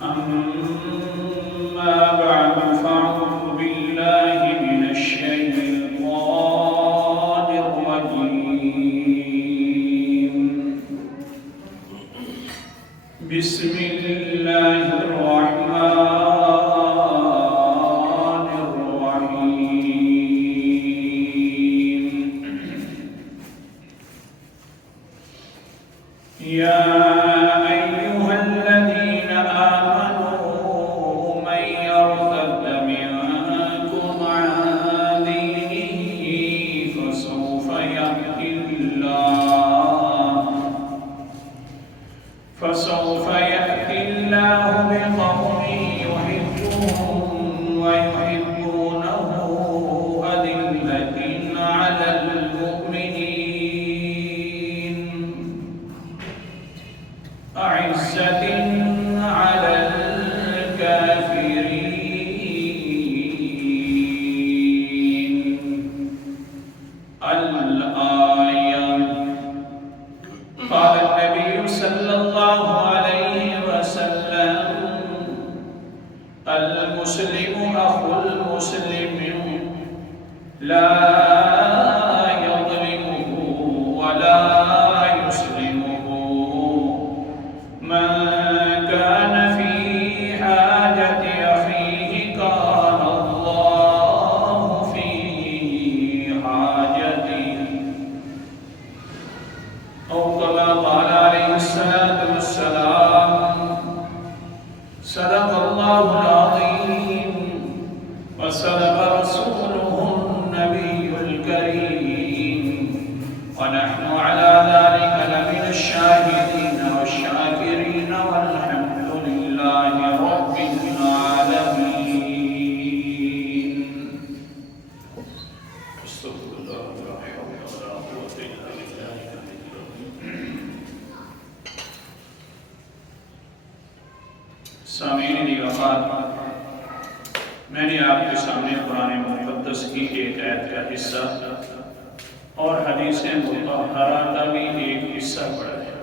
أما بعد فأعوذ بالله من الشيطان الرجيم. بسم الله الرحمن الرحيم. يا أيها الذين آمنوا من يرتد منكم عن دينه فسوف يأتي الله بقوم يحبهم ويحبونه أذلة على المؤمنين أعزة على الكافرين. الآية. قال النبي صلى الله عليه وسلم: المسلم أخو المسلم لا يظلمه ولا يسلمه. من كان في حاجة أخيه كان الله في حاجته، أو كما قال عليه الصلاة والسلام. صدق الله العظيم وصدق رسوله النبي الكريم، ونحن على ذلك لمن الشاهدين والشاكرين، والحمد لله رب العالمين. استغفر الله لا حول ولا قوة إلا بالله. سامعین دی وفات، میں نے آپ کے سامنے قرآن مقدس کی ایک آیت کا حصہ اور حدیث مطہرہ کا بھی ایک حصہ پڑھا ہے.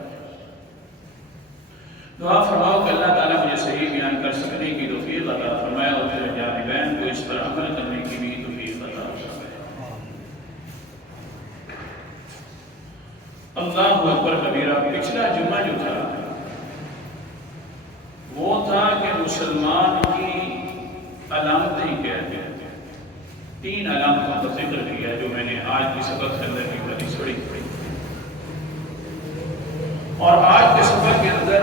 دعا فرماؤ کہ اللہ تعالیٰ مجھے صحیح بیان کر سکنے کی توفیق عطا فرمائے اور میرے جانبین کو اس پر عمل کرنے کی بھی توفیق عطا فرمائے. اللہ اکبر کبیرہ. پچھلا جمعہ جو تھا وہ تھا کہ مسلمان کی علامتیں کیا ہیں. 3 علامتوں کا ذکر کیا جو میں نے آج کی سبق کے اندر بھی حدیث پڑھی. اور آج کے سبق کے اندر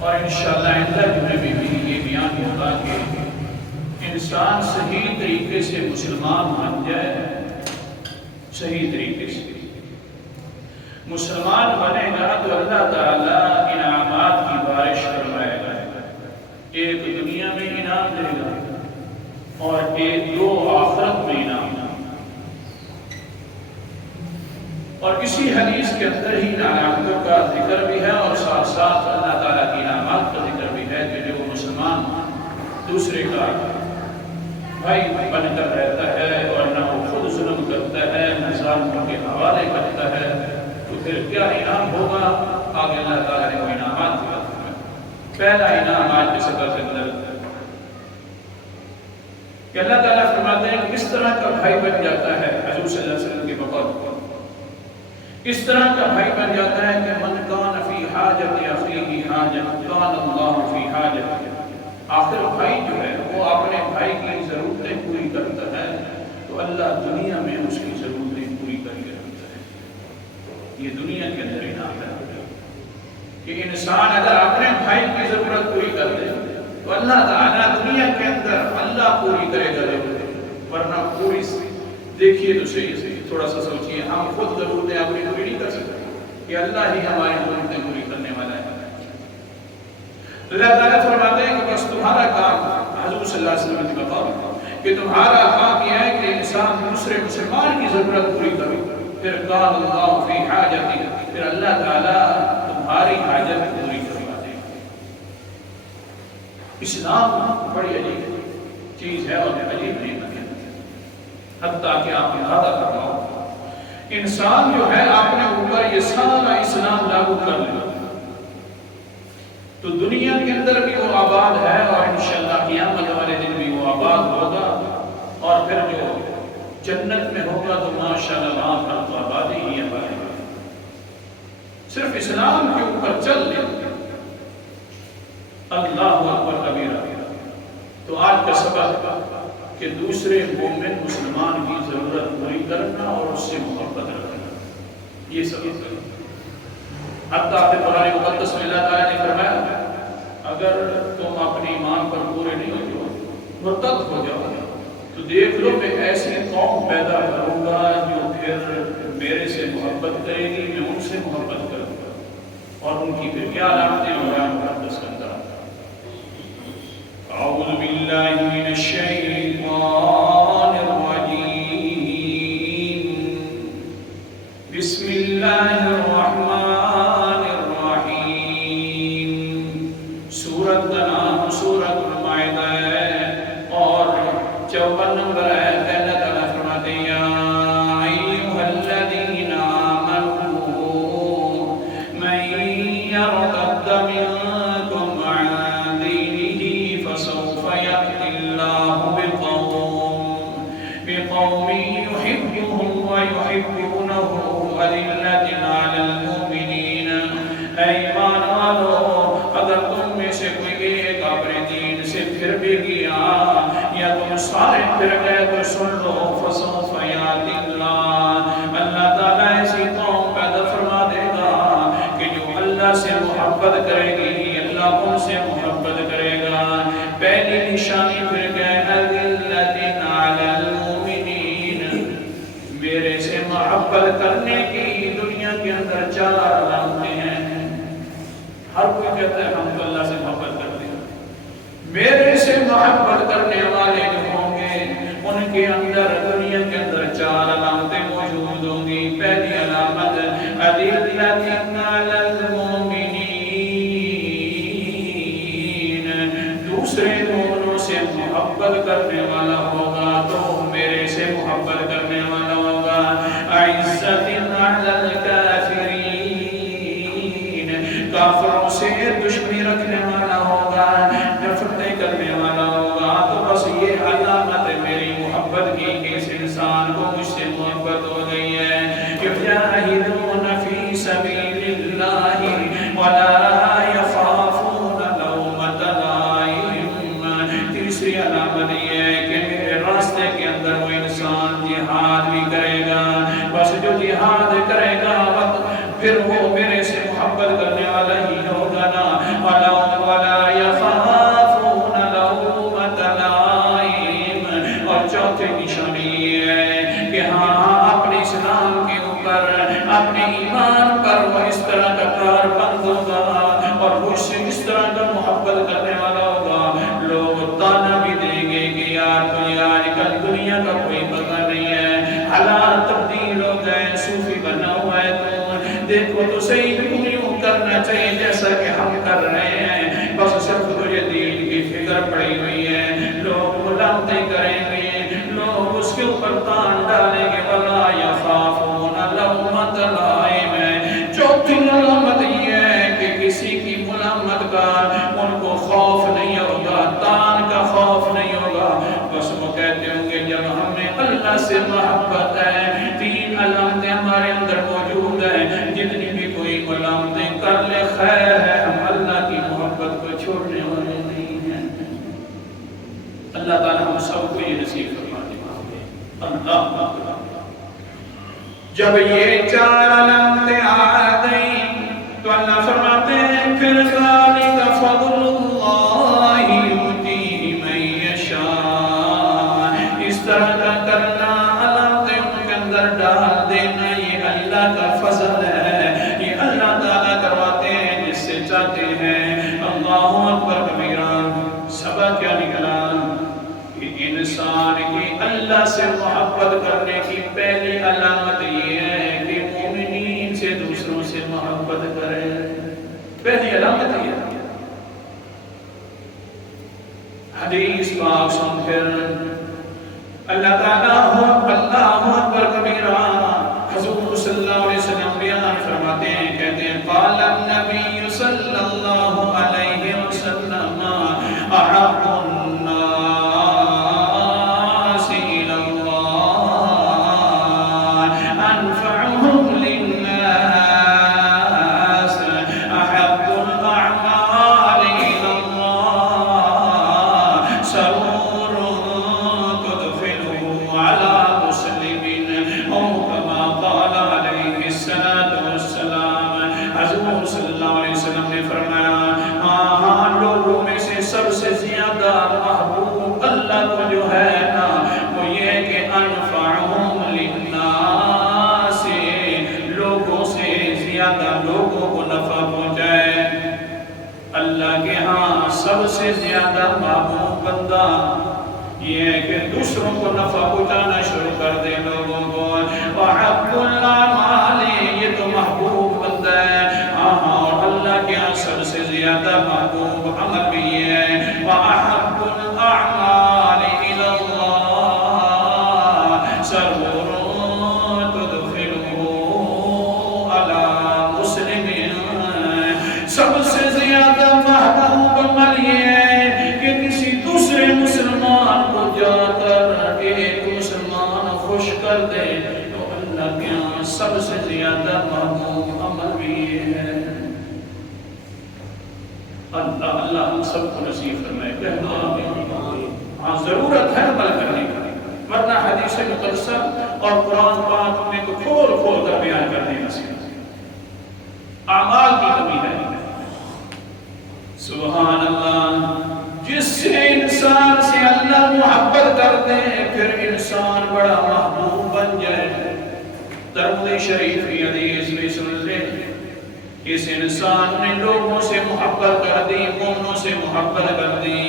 اور انشاءاللہ آئندہ جمعے میں بھی یہ بیان ہوگا کہ انسان صحیح طریقے سے مسلمان بن جائے. صحیح طریقے سے مسلمان بنے گا تو اللہ تعالیٰ انعامات کی بارش فرمائے گا. ایک دنیا میں انعام دے گا اور ایک 2 آخرت میں انعام. اور اسی حدیث کے اندر ہی علامتوں کا ذکر بھی ہے اور ساتھ ساتھ اللہ تعالیٰ کی انعامات کا ذکر بھی ہے کہ جو مسلمان دوسرے کا بھائی بن کر رہتا ہے اور نہ وہ خود ظلم کرتا ہے نہ ظالموں کے حوالے کرتا ہے تو پھر کیا انعام ہوگا. آگے اللہ تعالیٰ نے وہ انعامات دیا. پہلا انعام آج کے سبق کے اندر کہ اللہ تعالیٰ فرماتے ہیں کہ کس طرح کا بھائی بن جاتا ہے. حضور صلی اللہ علیہ وسلم کے بقول اس طرح کا بھائی بن جاتا ہے کہ من کان فی حاجت اخیہ حاجت کان اللہ فی حاجت. آخر بھائی جو ہے وہ اپنے بھائی کی ضرورتیں پوری کرتا ہے تو اللہ دنیا میں اس کی ضرورتیں پوری کر کے رکھتا ہے. یہ دنیا کے اندر انعام ہے کہ انسان اگر اپنے بھائی کی ضرورت پوری کر دے تو اللہ تعالیٰ دنیا کے اندر اللہ پوری کرے گا ضرورتیں. ورنہ پوری دیکھیے تو صحیح تھوڑا سا سوچیے. ہم خود ضرورتیں اپنی پوری نہیں کر سکتے کہ اللہ ہی ہماری ضرورتیں پوری کرنے والا ہے. اللہ تعالیٰ فرماتے ہیں کہ بس تمہارا کام حضور صلی اللہ علیہ وسلم نے بتاؤ کہ تمہارا کام یہ ہے کہ انسان دوسرے مسلمان کی ضرورت پوری کرے. پھر کان اللہ فی حاجتی، پھر اللہ تعالیٰ تمہاری حاجت پوری کروا دے. اسلام بڑی عجیب چیز ہے اور عجیب نعمت ہے. حتیٰ کہ آپ اندازہ کرواؤ انسان جو ہے اپنے اوپر یہ سارا اسلام لاگو کر لے تو دنیا کے اندر بھی وہ آباد ہوگا تو ماشاءاللہ آپ کو آبادی ہی آبادی ہے۔ صرف اسلام کے اوپر چل لیں، اللہ اکبر کبیرہ۔ تو آج کا سبق کہ دوسرے مومن مسلمان کی ضرورت پوری کرنا اور اس سے محبت رکھنا، یہ سبق ہے۔ حتیٰ کہ قرآن مقدس میں اللہ تعالیٰ نے فرمایا اگر تم اپنی ایمان پر پورے نہیں ہو جاؤ، مرتد ہو جاؤ، تو دیکھ لو میں ایسی قوم پیدا کروں گا جو پھر میرے سے محبت کرے گی، میں ان سے محبت کروں گا، اور ان کی پھر کیا علامتیں قرآن مقدس کے اندر۔ اعوذ باللہ من الشیطان الرجیم، بسم اللہ الرحمن الرحیم۔ سورت کا نام سورت المائدہ ہے اور 54 نمبر آیت ہے۔ اللہ تعالیٰ فرماتے ہیں یا ایھا الذین آمنوا من یرتد منکم عن دینہ فسوف یأتی اللہ بقوم یحبهم ویحبونہ اذلۃ علی المؤمنین۔ اے ایمان والو، اگر تم میں سے کوئی ایک اپنے دین سے پھر بھی گیا یا تم سارے پھر گئے تو سن لو، فسوف یأتی اللہ، اللہ تعالیٰ ایسی قوم پیدا فرما دے گا کہ جو اللہ سے محبت کرے گی، اللہ ان سے محبت کرے گا۔ پہلی نشانی پھر گئے اذلۃ علی المؤمنین، میرے سے محبت کرنے کی دنیا کے اندر 4 علامتیں ہیں۔ ہر کوئی کہتا ہے ہم تو اللہ سے محبت کرتے ہیں، میرے سے محبت کرنے والے جو ہوں گے ان کے اندر دنیا کے اندر 4 علامتیں موجود ہوں گی۔ پہلی علامت اذلۃ علی المؤمنین، دوسرے مومنوں سے محبت کرنے والا ہوگا تو میرے سے محبت کرنے والا ہوگا۔ عزت علی الکافرین، کافروں سے دشمنی رکھنے والا ہوگا، نفرتیں کرنے والا ہوگا۔ تو بس یہ علامت میری محبت کی کہ اس انسان کو مجھ سے محبت ہو گئی ہے۔ یجاہدون فی سبیل اللہ ولا یخافون لومۃ لائم، تیسری علامت یہ ہے کہ میرے راستے کے اندر وہ انسان جہاد بھی کرے گا، بس جو جہاد کرے گا پھر وہ میرے سے محبت کرنے والا ہی ہوگا نا۔ ولا یخافون لومۃ لائم، اور چوتھی نشانی یہ ہے کہ ہاں اپنے اسلام کے اوپر، اپنے ایمان پر وہ اس طرح کا کار بند ہوگا اور وہ اس طرح کا محبت کرنے والا ہوگا، لوگ تانا بھی دیں گے کہ یار تجھے آج کل دنیا کا کوئی پتہ نہیں ہے، حالات تبدیل ہو گئے، صوفی بنا ہوا ہے تو دیکھو تو صحیح یوں کرنا چاہیے جیسا کہ ہم کر رہے ہیں، بس صرف تجھے دین کی فکر پڑی ہوئی ہے، لوگ ملامتیں کریں گے، لوگ اس کے اوپر تان ڈالیں گے، ولا یخافون لومۃ لائم۔ چوتھی علامت یہ ہے کہ کسی کی ملامت کا ان کو خوف نہیں ہوگا، تان کا خوف نہیں ہوگا، بس وہ کہتے ہوں گے جب ہمیں اللہ سے محبت ہے، 3 علامتیں ہمارے اندر موجود ہیں، جتنی بھی کوئی ملامتیں کر لے خیر ہے، ہم اللہ کی محبت کو چھوڑنے والے نہیں ہیں۔ اللہ تعالیٰ ہم سب کو یہ نصیب فرما دے۔ اللہ جب یہ 4 علامتیں آ گئیں تو اللہ فرماتے ہیں پھر ذالک فضل اللہ یؤتیہ من یشاء، اس طرح کا کرنا، علامتیں ان کے اندر ڈال دینا، یہ اللہ کا فضل ہے، یہ اللہ تعالیٰ کرواتے ہیں جس سے چاہتے ہیں۔ اللہ اکبر کبیرہ۔ سبق کیا نکلا کہ انسان کی اللہ سے محبت کرنے کی پہلی علامت یہ ہے کہ مومنین سے دوسروں سے محبت کرے، پہلی علامت یہ ہے۔ حدیث پاک سن پھر اللہ تعالیٰ اللہ اکبر کبیرہ، حضور صلی اللہ علیہ وسلم بیان فرماتے ہیں، کہتے ہیں قال النبی صلی اللہ علیہ وسلم احب الناس الى اللہ سب سے زیادہ محبوب بندہ یہ ہے کہ دوسروں کو نفع پہنچانا شروع کر دے لوگوں کو. وَحَبُّ الْأَعْمَالِ یہ تو محبوب بندہ ہے. اور اللہ کے ہاں سب سے زیادہ محبوب عمل بھی یہ ہے. وَأَحَبُّ الْأَعْمَالِ إِلَى اللَّهِ سَرُورٌ تُدْخِلُهُ عَلَى مُسْلِمٍ. سب سے زیادہ محبوب عمل یہ ہے کہ کسی دوسرے مسلمان کو جا کر ایک مسلمان خوش کر دے. تو اللہ کے ہاں سب سے زیادہ محبوب عمل بھی یہ ہے. اللہ ہم سب کو نصیب فرمائے. کہنا ہاں ضرورت ہے عمل کرنے کی، ورنہ حدیث مقدسہ اور قرآن پاک میں کو کھول کھول کر بیان کرنے نصیب. اعمال کی کمی ہے. سبحان اللہ. جس سے انسان سے اللہ محبت کرتے ہیں پھر انسان بڑا محبوب بن جائے. ترمذی شریف کی حدیث میں سن لیں، اس انسان نے لوگوں سے محبت کر دی، مومنوں سے محبت کر دی،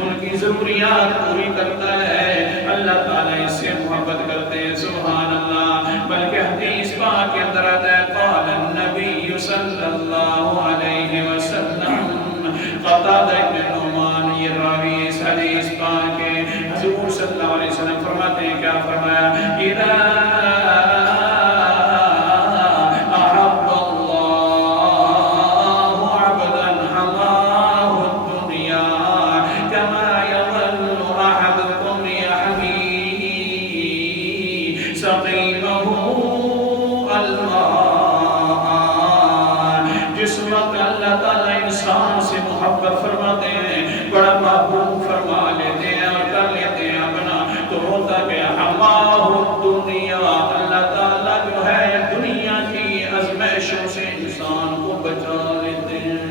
ان کی ضروریات پوری کرتا ہے، اللہ تعالیٰ اس سے محبت کرتے ہیں. سبحان اللہ. بلکہ حدیث پاک کے اندر آتا ہے قال النبی صلی اللہ علیہ وسلم. قتادہ بن نعمان یہ راوی اس حدیث پاک کے حضور صلی اللہ علیہ وسلم فرماتے ہیں، کیا فرمایا؟ اذا فرماتے ہیں، بڑا محبوب فرما لیتے ہیں اور کر لیتے ہیں اپنا، تو ہوتا کہ ہمارا دنیا، اللہ تعالیٰ جو ہے دنیا کی آزمائشوں سے انسان کو بچا لیتے ہیں.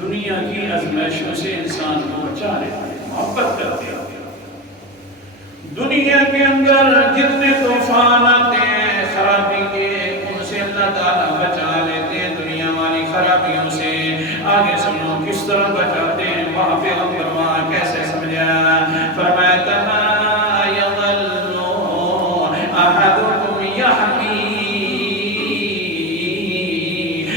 دنیا کی آزمائشوں سے انسان کو بچا لیتے ہیں، محبت کرتے ہیں. دنیا کے اندر جتنے طوفان آتے ہیں خرابی کے، ان سے اللہ تعالیٰ بچا لیتے ہیں. دنیا والی خرابیوں سے آگے سنو کس طرح بچاتے ہیں. وہاں پہ ہم فرمایا کیسے سمجھا؟ فرمایا کما یظل احدکم یحمی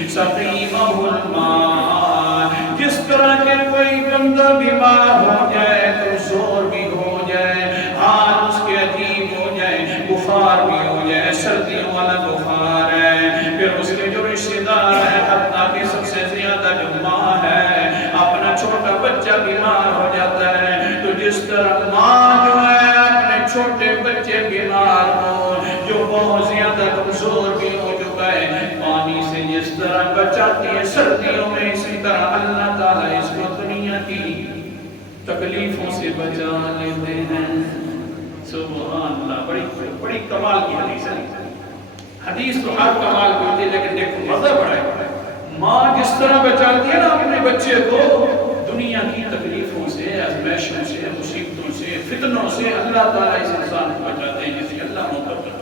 سقیمہ الماء. جس طرح کے کوئی بندہ بیمار ہو جائے تو زور بھی ہو جائے، حال اس کے عجیب ہو جائے، بخار بھی ہو جائے، سردیوں والا بخار ہے، پھر اس کے جو رشتہ دار ہے، حتیٰ کہ سب سے زیادہ جو ماں ہے، اپنا چھوٹا بچہ بیمار ہو جاتا ہے، تو جس طرح ماں جو ہے اپنے چھوٹے بچے بیمار ہو، جو بہت زیادہ کمزور بھی ہو چکا ہے، پانی سے جس طرح بچاتی ہے سردیوں میں، اسی طرح اللہ تعالیٰ اس کو دنیا کی تکلیفوں سے بچا لیتے ہیں. سبحان اللہ. بڑی کمال کی حدیث ہے. حدیث تو ہر کمال کی ہوتی ہے، لیکن دیکھو مزہ بڑا ہے. ماں جس طرح بچاتی ہے نا اپنے بچے کو دنیا کی تکلیفوں سے، آزمائشوں سے، مصیبتوں سے، فتنوں سے، اللہ تعالیٰ اس انسان کو بچاتے ہیں جسے اللہ محبت کرتا ہے.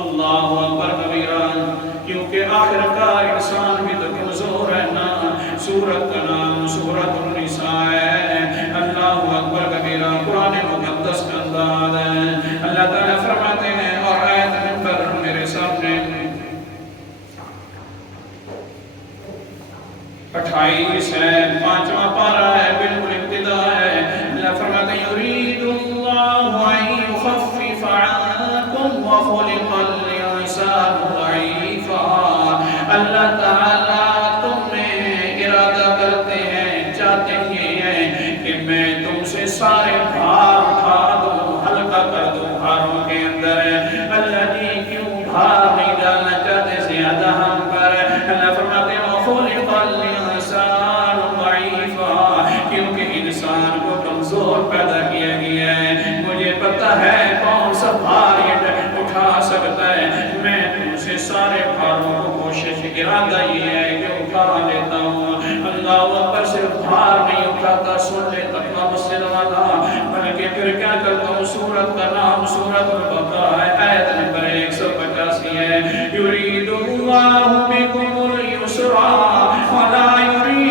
اللہ اکبر کبیرہ. کیونکہ آخر کار انسان بھی تو کمزور ہے نا. سورت کا نام سورت النساء ہے. اللہ اکبر کبیرہ. قرآن مقدس کا انداز ہے. اللہ تعالیٰ فرماتے ہیں، اور آیت نمبر میرے سامنے 28 ہے، 5واں پارہ ہے، بالکل ابتدا ہے. اللہ فرماتے ہیں یرید اللہ ان یخفف عنکم وخلق الانسان ضعیفا. اللہ تعالیٰ تم میں ارادہ کرتے ہیں، چاہتے ہیں کہ میں تم سے سارے بھار اٹھا دوں، ہلکا کر دوں بھاروں کے اندر. اللہ جی کیوں بھار نہیں ڈالنا چاہتے زیادہ ہم پر؟ اللہ فرماتے ہیں وخلق الانسان ضعیفا. کیونکہ انسان کو کمزور پیدا کیا گیا ہے. مجھے پتہ ہے کون سا بھار یہ اٹھا سکتا ہے. میں تم سے سارے بھاروں کو کوشش ارادہ یہ ہے کہ اٹھا لیتا ہوں. اللہ اکبر. صرف بھار نہیں اٹھاتا، سن لے تقویٰ مسجد والا، بلکہ پھر کیا کرتا ہوں؟ سورت کا نام سورت البقرہ ہے، آیت نمبر 185 ہے. یرید اللہ بکم اليسر ولا یرید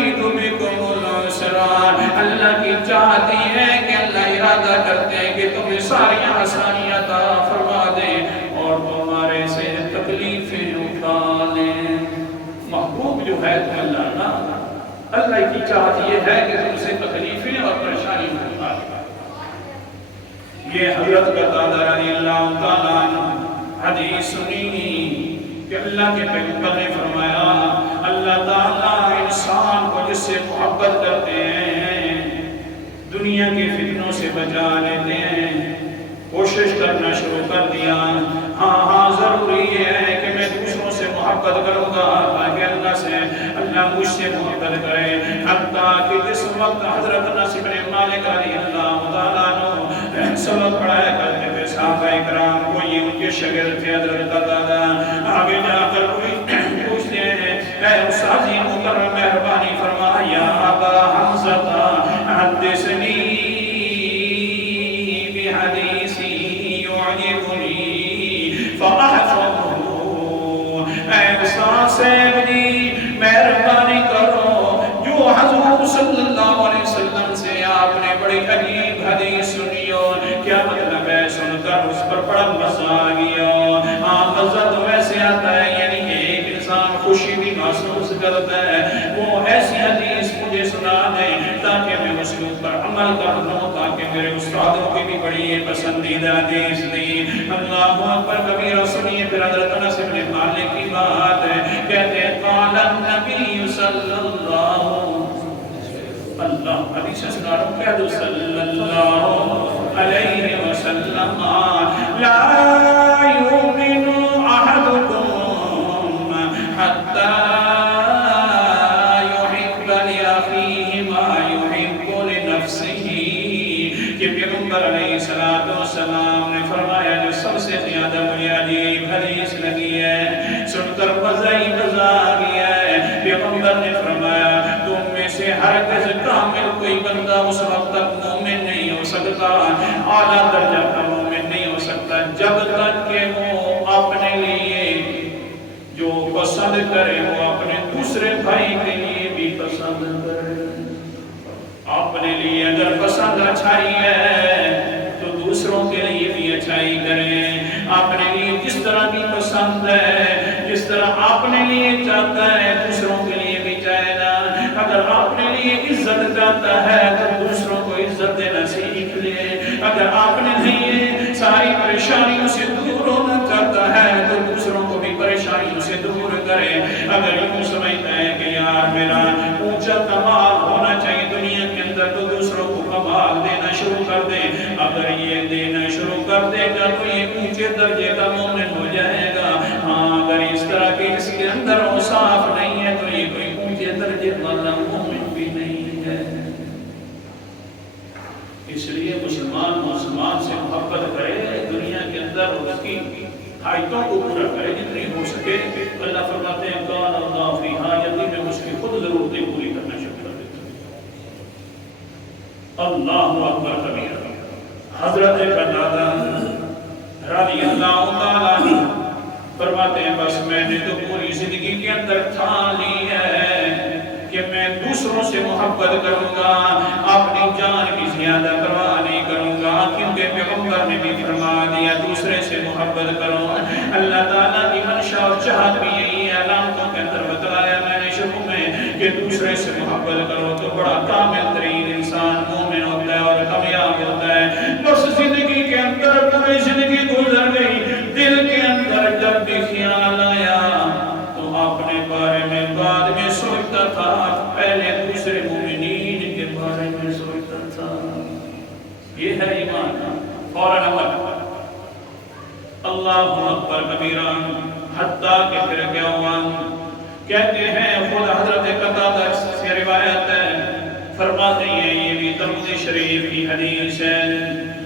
تعالیٰ کی چاہت یہ ہے کہ تم سے تکلیفیں اور پریشانیوں کو اٹھا دے۔ یہ حضرت قتادہ رضی اللہ تعالیٰ عنہ حدیث سنی کہ اللہ کے پیغمبر نے فرمایا اللہ تعالیٰ انسان کو جس سے محبت کرتے ہیں دنیا کے فتنوں سے بچا لیتے ہیں۔ کوشش کرنا شروع کر دیا، ہاں ضروری یہ ہے کہ میں دوسروں سے محبت کروں گا تاکہ اللہ مجھ سے محبت کرے۔ حتیٰ کہ جس وقت حضرت انس بن مالک رضی اللہ تعالیٰ عنہ سبق پڑھایا کرتے تھے صحابہ اکرام کو، یہ ان کے شاگرد تھے حضرت قتادہ، آگے جا کر کوئی پوچھتے ہیں اے استاد محترم مہربانی فرما یا ابا حمزہ حدثنی بحدیث یعجبنی فاحفظہ۔ اے استاد صاحب مہربانی کرو جو حضور صلی اللہ علیہ وسلم سے آپ نے بڑی عجیب حدیث سنی ہو، کیا مطلب ہے سن کر اس پر بڑا مزہ آ گیا۔ ہاں مزہ تو ویسے آتا ہے یعنی ایک انسان خوشی بھی محسوس کرتا ہے، وہ ایسی حدیث مجھے سنا دیں تاکہ میں اس کے اوپر عمل کر لوں، تاکہ میرے استادوں کی بھی بڑی پسندیدہ حدیث دی۔ اللہ اکبر کبیرہ سنیے پھر حضرت انس بن مالک کی بات ہے، کہتے ہیں قال النبی صلی اللہ حدیث سنا رہا ہوں، کہہ دو صلی اللہ علیہ وسلم لا یؤمن احدکم حتی یحب لأخیہ ما یحب لنفسہ، کہ پیغمبر علیہ السلام نے فرمایا جو سب سے زیادہ مجھے عجیب حدیث لگی ہے، سن کر مزہ ہی مزہ آ گیا ہے۔ پیغمبر نے فرمایا تم میں سے ہرگز کامل کوئی بندہ اس وقت تک مومن نہیں ہو سکتا، اعلیٰ درجہ کا مومن نہیں ہو سکتا جب تک کہ وہ اپنے لیے جو پسند کرے وہ اپنے دوسرے بھائی کے لیے بھی پسند کرے۔ اپنے لیے اگر پسند اچھائی ہے تو دوسروں کے لیے بھی اچھائی کریں۔ اپنے لیے جس طرح کی پسند ہے، جس طرح اپنے لیے چاہتا ہے دوسروں کے لیے بھی چاہے نا۔ اگر اپنے لیے عزت چاہتا ہے تو دوسروں کو عزت دینا سیکھ لے۔ اگر اپنے لیے ساری پریشانیوں سے دور ہونا چاہتا ہے تو دوسروں کو بھی پریشانیوں سے دور کرے۔ اگر یوں سمجھتا ہے کہ یار میرا اونچا کمال ہونا چاہیے دنیا کے اندر تو دوسروں کو کمال دینا شروع کر دے۔ اگر یہ دینا شروع کر دے گا تو یہ اونچے درجے کا مومن ہو جائے گا۔ ہاں اگر اس طرح کی اس کے اندر اوصاف نہیں ہے تو یہ کوئی اونچے درجے والا مومن بھی نہیں ہے۔ اس لیے مسلمان سے محبت کرے، دنیا کے اندر اس کی حاجتوں کو پورا کرے جتنی ہو سکے۔ اللہ فرماتے ہیں کان اللہ فی حاجتی، میں اس کی خود ضرورتیں پوری کرنا شروع کر دیتا ہوں۔ اللہ اکبر کبیرہ۔ حضرت قتادہ رضی اللہ تعالیٰ عنہ فرماتے ہیں بس میں نے تو پوری زندگی کے اندر ٹھان لی ہے کہ میں دوسروں سے محبت کروں گا، اپنی جان کی زیادہ پرواہ نہیں کروں گا، کیونکہ پیغمبر نے بھی فرما دیا دوسرے سے محبت کرو۔ اللہ تعالیٰ کی منشا اور چاہت بھی یہی ہے، علامتوں کے اندر بتلایا میں نے شروع میں کہ دوسرے سے محبت کرو تو بڑا کامل ترین انسان مومن ہوتا ہے اور کامیاب ہوتا ہے۔ بس زندگی کے اندر پوری زندگی گزر گئی، دل کے اندر جب بھی خیال آیا تو اپنے بارے میں بعد میں سوچتا تھا، پہلے دوسرے مومنین کے بارے میں سوچتا تھا۔ یہ ہے ایمان، فوراً عمل۔ اللہ اکبر کبیرہ۔ حتیٰ کہ پھر کیا ہوا، کہتے ہیں خود حضرت قتادہ سے روایت ہے، فرماتے ہیں یہ بھی ترمذی شریف کی حدیث ہے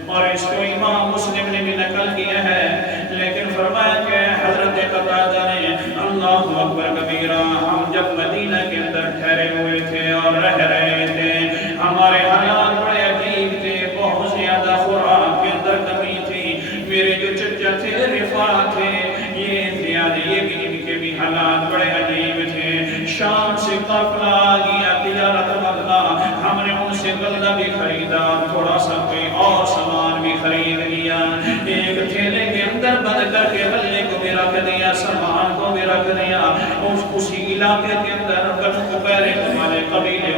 اور اس کو امام مسلم نے بھی نقل کیا ہے، لیکن فرمایا کہ حضرت قتادہ نے اللہ اکبر کبیرہ ہم جب مدینہ کے اندر ٹھہرے ہوئے تھے اور رہ رہے تھے، ہمارے حالات بڑے عجیب تھے، بہت زیادہ خوراک کے اندر کمی تھی۔ میرے جو چچا تھے رفاع تھے یہ بھی ان کے بھی حالات بڑے عجیب تھے۔ شام سے قافلہ آ گیا تجارت بدلا، ہم نے ان سے غلہ بھی خریدا، تھوڑا سا کوئی اور سامان بھی خرید لیا، ایک تھیلے کے اندر بند کر کے غلے کو بھی رکھ دیا، سامان کو بھی رکھ دیا۔ اسی علاقے کے اندر بنو قریظہ والے قبیلے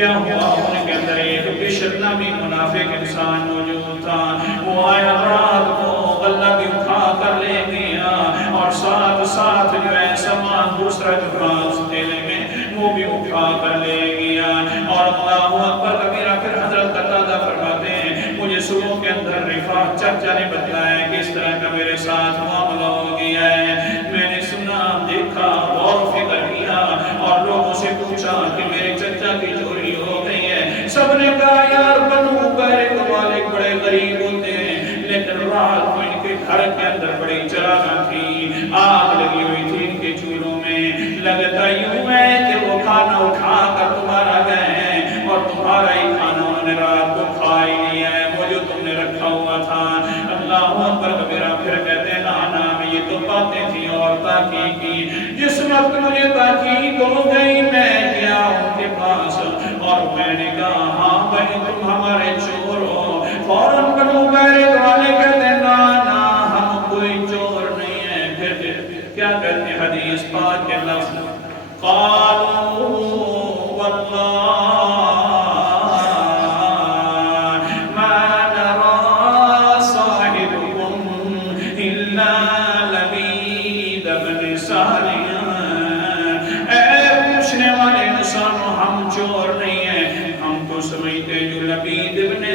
کیا ہوا؟ ان کے اندر ایک بشر نامی منافق انسان موجود تھا، وہ آیا رات کو غلہ بھی اٹھا کر لے گیا اور ساتھ ساتھ جو ہے سامان دوسرا جو تھا اس تھیلے میں وہ بھی اٹھا کر لے گیا۔ اور اللہ اکبر کبیرہ۔ پھر حضرت قتادہ فرماتے ہیں مجھے صبح کے اندر رفاع چچا نے بتلایا کہ اس طرح کا میرے ساتھ معاملہ ہو گیا ہے۔ میں نے سنا، دیکھا، غور و فکر کیا اور لوگوں سے پوچھا کہ میرے چچا کی چوری ہو گئی ہے۔ سب نے کہا یار بنو بیرک والے بڑے غریب ہوتے ہیں، لیکن رات کو ان کے گھر کے اندر بڑی چراغاں تھی، آگ لگی ہوئی تھی ان کے چولہوں میں۔ لگتا یوں ہے کہ وہ کھانا اٹھا کر تمہارا گئے ہیں اور تمہارا ہی کھانا انہوں نے رات کو کھا ہی لیا ہے، وہ جو تم نے رکھا ہوا تھا۔ اللہ اکبر کبیرہ۔ پھر کہتے ہیں نا میں یہ تو باتیں تھیں اور تحقیق کی۔ جس وقت مجھے تحقیق ہو گئی میں گیا ان کے پاس اور میں نے کہا ہاں بھائی تم ہمارے چور ہو۔ فوراً بنو بیرک والے کہتے ہیں نا ہم کوئی چور نہیں ہے۔ پھر کیا کہتے ہیں حدیث پاک کے لفظ قالوا واللہ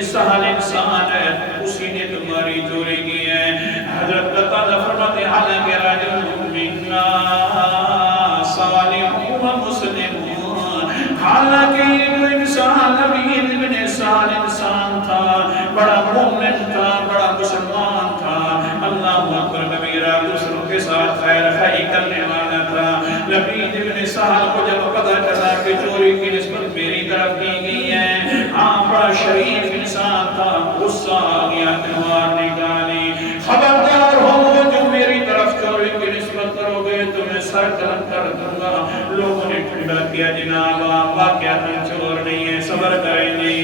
سہل انسان ہے، اسی نے تمہاری چوری کی ہے۔ حضرت قتادہ فرماتے ہیں حالانکہ رجل منا صالح و مسلم، حالانکہ یہ جو انسان لبید بن صالح انسان تھا، بڑا مومن تھا، بڑا مسلمان تھا، اللہ اکبر کبیرہ، دوسروں کے ساتھ خیر خائی کرنے والا تھا۔ لبید بن صالح کو جب پتہ چلا کہ چوری کی نسبت میری طرف کی گئی ہے، ہاں بڑا شریف انسان تھا، غصہ آ گیا، تلوار نکالی، خبردار ہو جو میری طرف چوری کی نسبت کرو گے تمہیں سر قلم کر دوں گا۔ لوگوں نے ٹھنڈا کیا جناب واقعہ چور نہیں ہے، صبر کریں گے۔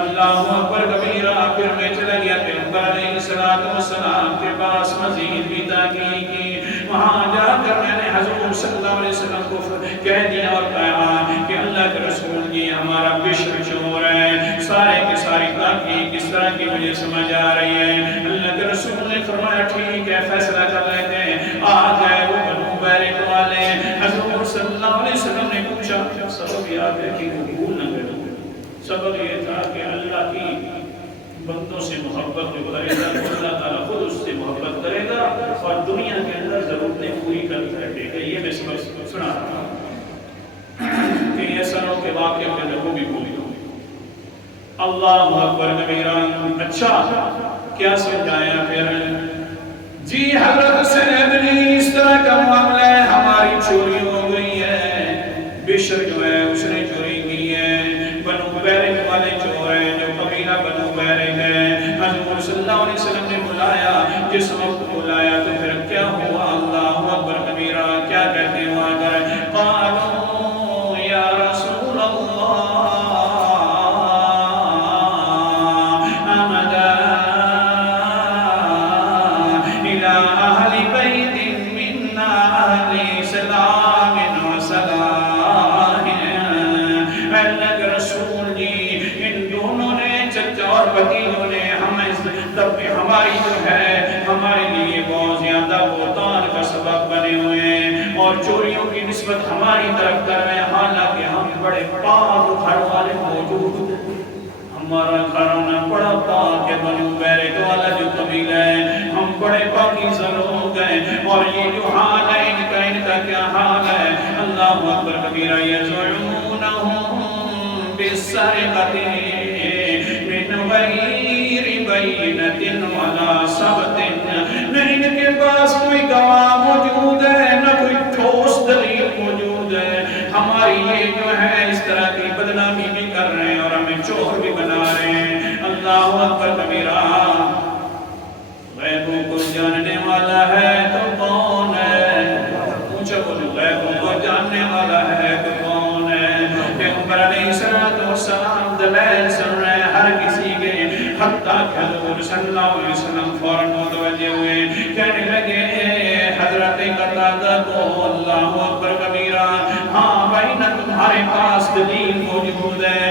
اللہ اکبر کبیرہ۔ پھر میں چلا گیا پیغمبر علیہ السلام کے پاس مزید بھی تحقیق کی۔ وہاں جا کر میں نے حضور صلی اللہ علیہ وسلم کو کہہ دیا اور کہا کہ اللہ کے رسول جی ہمارا بشر چور ہے۔ سارے کی ساری تحقیق اس طرح کی مجھے سمجھ آ رہی ہے۔ اللہ کے رسول نے فرمایا ٹھیک ہے فیصلہ کر لیتے ہیں۔ آ گئے وہ بنو بیرک والے، حضور صلی اللہ علیہ وسلم نے پوچھا سبب یاد ہے کہ قبول نہ کروں؟ سبب یہ تھا کہ اللہ کی بندوں سے محبت جو کرے گا اللہ تعالیٰ خود اس سے محبت کرے گا اور دنیا کے اندر ضرورتیں پوری کر دے گا۔ یہ میں سبق سنا رہا ہوں کہ یہ سنوں کے واقعے کے اندر وہ بھی پوری ہوگی۔ اللہ اکبر کبیرہ۔ اچھا کیا سمجھایا پھر؟ جی حضرت سید نے اس طرح کا معاملہ ہے، ہماری چوری ہو گئی ہے، بشر جو ہے اس نے چوری کی ہے، بنو بیرک والے چور ہیں جو قبیلہ بنو بیرک ہے۔ حضور صلی اللہ علیہ وسلم نے بلایا، جس وقت بلایا تو پھر کیا ہوا؟ اللہ اکبر کبیرہ۔ کیا کہتے ہیں وہاں جائے؟ قالوا یا رسول اللہ ہماری جو ہے ہمارے لیے بہت زیادہ بہتان کا سبب بنے ہوئے ہیں اور چوریوں کی نسبت ہماری طرف کر رہے ہیں، حالانکہ ہم بڑے پاک گھر والے موجود ہیں۔ ہمارا گھرانہ بڑا پاک ہے، بنو بیرک والا جو قبیلہ ہے، ہم بڑے پاکیزہ لوگ ہیں اور یہ جو حال ہے ان کا کیا حال ہے؟ اللہ اکبر کبیرہ۔ یزعمونہم بالسرقۃ من غیر بینۃ ولا ثبت، نہ ان کے پاس کوئی گواہ موجود ہے نہ کوئی ٹھوس دلیل موجود ہے، ہماری یہ جو ہے اس طرح کی بدنامی بھی کر رہے ہیں اور ہمیں چور بھی بنا رہے ہیں۔ اللہ اکبر کبیرہ۔ غیبوں کو جاننے والا ہے تو کون ہے؟ اونچا بولو، غیبوں کو جاننے والا ہے تو کون ہے؟ پیغمبر علیہ السلام دلائل سن رہے ہیں ہر کسی کے، حتیٰ کہ حضور صلی اللہ علیہ وسلم فوراً متوجہ ہوئے، کہنے لگے حضرت قتادہ کو اللہ اکبر کبیرہ، ہاں بھائی نہ تمہارے پاس دلیل موجود ہے،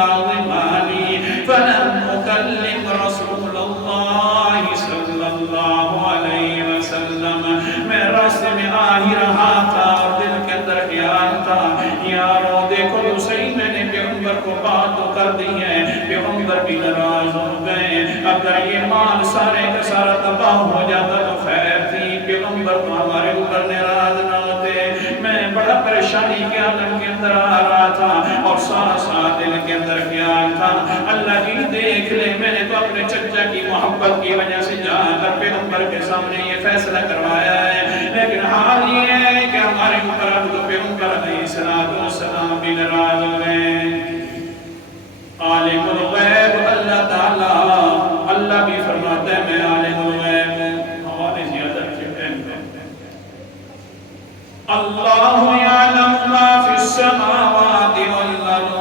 يكاظماني فلم أكلم رسول الله صلى الله عليه وسلم. میں راستے میں آ ہی رہا تھا اور دل کے اندر خیال تھا یارو دیکھو تو صحیح میں نے پیغمبر کو بات تو کر دی ہے، پیغمبر بھی ناراض ہو گئے، اگر یہ مال سارے کا سارا تباہ ہو جاتا تو خیر تھی، پیغمبر تو ہمارے اوپر ناراض نہ ہوتے. میں بڑا پریشانی کے عالم کے اندر آ رہا تھا اور سارا ساتھ دل کے اندر خیال تھا اللہ جی دیکھ لے میں نے تو اپنے چچا کی محبت کی وجہ سے جا کر پیغمبر کے سامنے یہ فیصلہ کروایا ہے، لیکن حال یہ ہے کہ ہمارے اوپر اب تو پیغمبر علیہ السلام بھی ناراض ہو گئے. عالم الغیب اللہ تعالیٰ اللہ بھی فرماتا ہے میں عالم الغیب ہوں. ہمارے زیادہ اللہ یعلم ما فی السماوات والارض،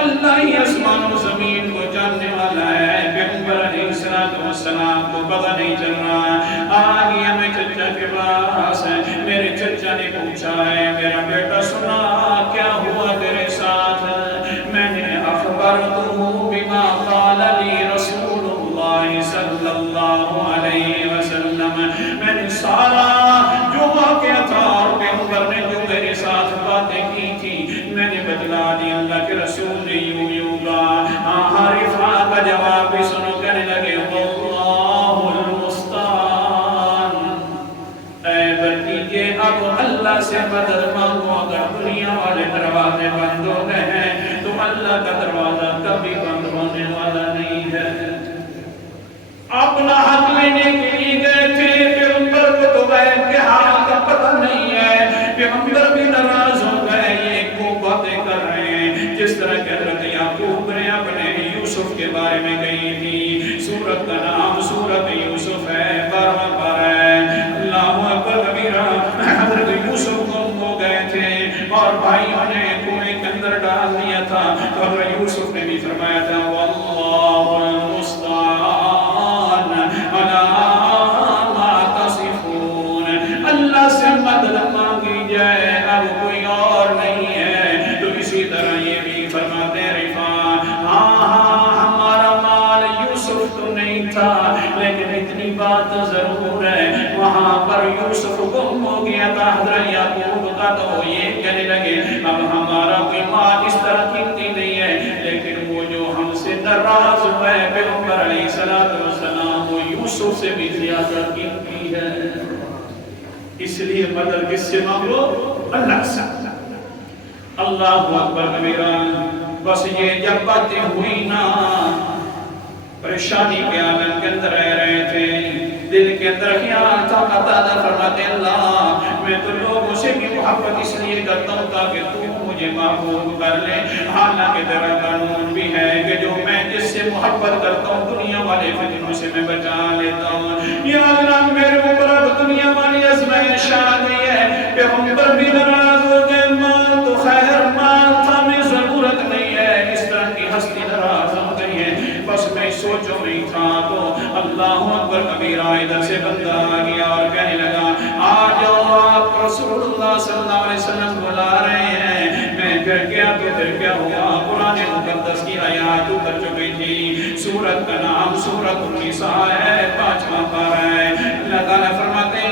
اللہ ہی آسمان و زمین کو جاننے والا ہے. پیغمبر علیہ السلام کو پتہ نہیں چل رہا ہے. آ گیا میں چچا کے پاس ہے، میرے چچا نے پوچھا ہے میرا بیٹا سنا کیا ہوا تیرے ساتھ؟ میں نے اخبرتہ بما قال لی رسول اللہ صلی اللہ علیہ وسلم، میں نے سارا جو واقعہ تھا اور پیغمبر نے جو میرے ساتھ باتیں کی تھی میں نے بتلا دی. اللہ کے رسول نے یوں کہا حارثہ کا جواب بھی سنو، کہنے لگے واللہ المستعان، اے بھتیجے اب اللہ سے مدد مانگو. اگر دنیا والے دروازے بند ہو گئے ہیں تو اللہ کا دروازہ کبھی بند ہونے والا نہیں ہے. اپنا حق لینے کے لیے گئے تھے، پیغمبر کو تو غیب کے حال کا پتہ نہیں ہے، پیغمبر بھی ناراض ہو گئے. یہ کو باتیں کر رہے ہیں جس طرح کہ حضرت یعقوب نے اپنے یوسف کے بارے میں کہی تھی. سورت کا نام سورت یوسف ہے، 12واں پارہ ہے. اللہ اکبر کبیرہ. حضرت یوسف گم ہو گئے تھے اور بھائیوں نے کنویں کے اندر ڈال دیا تھا، تو حضرت یوسف نے بھی فرمایا تھا واللہ المستعان اللہ سے مدد مانگی جائے اب کوئی اور نہیں ہے. تو اسی طرح یہ بھی فرماتے رفا ہاں ہمارا مال یوسف تو نہیں تھا لیکن اتنی بات ضرور ہے وہاں پر یوسف گم ہو گیا تھا. حضرت یعقوب کا تو یہ کہنے لگے اب ہمارا کوئی مال اس طرح قیمتی نہیں ہے، لیکن وہ جو ہم سے ناراض ہوئے پیغمبر علیہ السلام وہ یوسف سے بھی زیادہ قیمتی ہے. اس لیے مدد کس سے مانگو؟ اللہ سے. اللہ اکبر کبیرہ. بس یہ جب باتیں ہوئی نا پریشانی کے عالم کے اندر رہ رہے تھے، دل کے اندر خیال تھا. قتادہ فرماتے اللہ میں تو لوگوں سے بھی محبت اس لیے کرتا ہوں تاکہ تو مجھے محبوب کر لے. حالانکہ تیرا قانون بھی ہے کہ جو میں جس سے محبت کرتا ہوں دنیا والے فتنوں سے میں بچا لیتا ہوں. یا اللہ میرے اوپر اب دنیا والی آزمائش آ گئی ہے، پیغمبر بھی ناراض ہو گئے. مال تو خیر مال تھا میں ضرورت نہیں ہے، اس طرح کی ہستی ناراض ہو گئی ہے. بس میں سوچوں نہیں تھا تو اللہ اکبر کبیرہ ادھر سے بندہ آ گیا اور کہنے لگا آ جاؤ آپ رسول اللہ صلی اللہ علیہ وسلم بلا رہے ہیں. میں پھر گیا تو پھر کیا ہوا؟ قرآن مقدس کی آیات اتر چکی تھی. سورت کا نام سورت النساء ہے، 5واں پارہ ہے. اللہ تعالیٰ فرماتے ہیں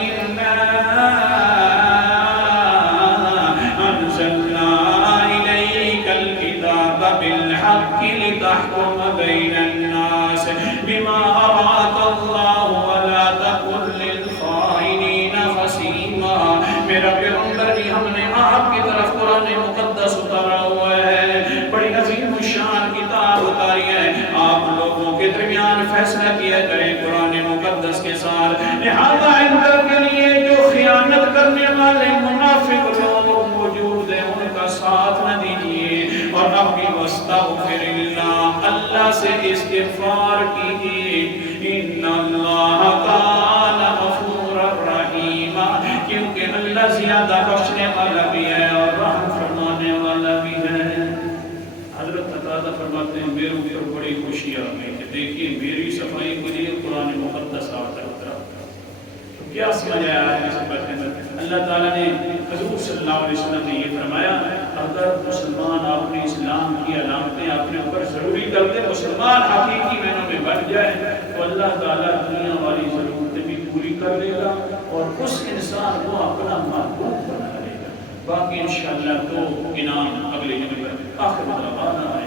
انزلنا الیک الکتاب بالحق لتحکم بین الناس بما اراک اللہ ولا تکن للخائنین خصیما. میرا پیغمبر بھی ہم نے آپ کی طرف قرآن مقدس اتارا ہوا ہے، بڑی عظیم شان کتاب اتاری ہے. آپ لوگوں کے درمیان فیصلہ کیا کریں قرآن مقدس کے ساتھ. لہذا اندر کے لیے جو خیانت کرنے والے منافق لوگ موجود ہیں ان کا ساتھ نہ دیجیے اور اپنی واستغفر اللہ اللہ سے استغفار کیجیے. ان اللہ کان غفورا رحیما، کیونکہ اللہ زیادہ بخشنے والا بھی ہے اور رحم فرمانے والا بھی ہے. حضرت قتادہ فرماتے ہیں میرے اوپر بڑی خوشی آ گئی کہ دیکھیے میری صفائی کے لیے قرآن مقدس آتا اترا. کیا سمجھ آیا ہے اس بات کے اندر؟ اللہ تعالیٰ نے حضور صلی اللہ علیہ وسلم نے یہ فرمایا اگر مسلمان اپنے اسلام کی علامتیں اپنے اوپر ضروری کر دے، مسلمان حقیقی معنوں میں بن جائے تو اللہ تعالیٰ دنیا والی ضرورتیں بھی پوری کر دے گا اور اس انسان کو اپنا محبوب بنا لے گا۔ باقی انشاءاللہ تو انعام اگلے جمعے پر آخر دعوانا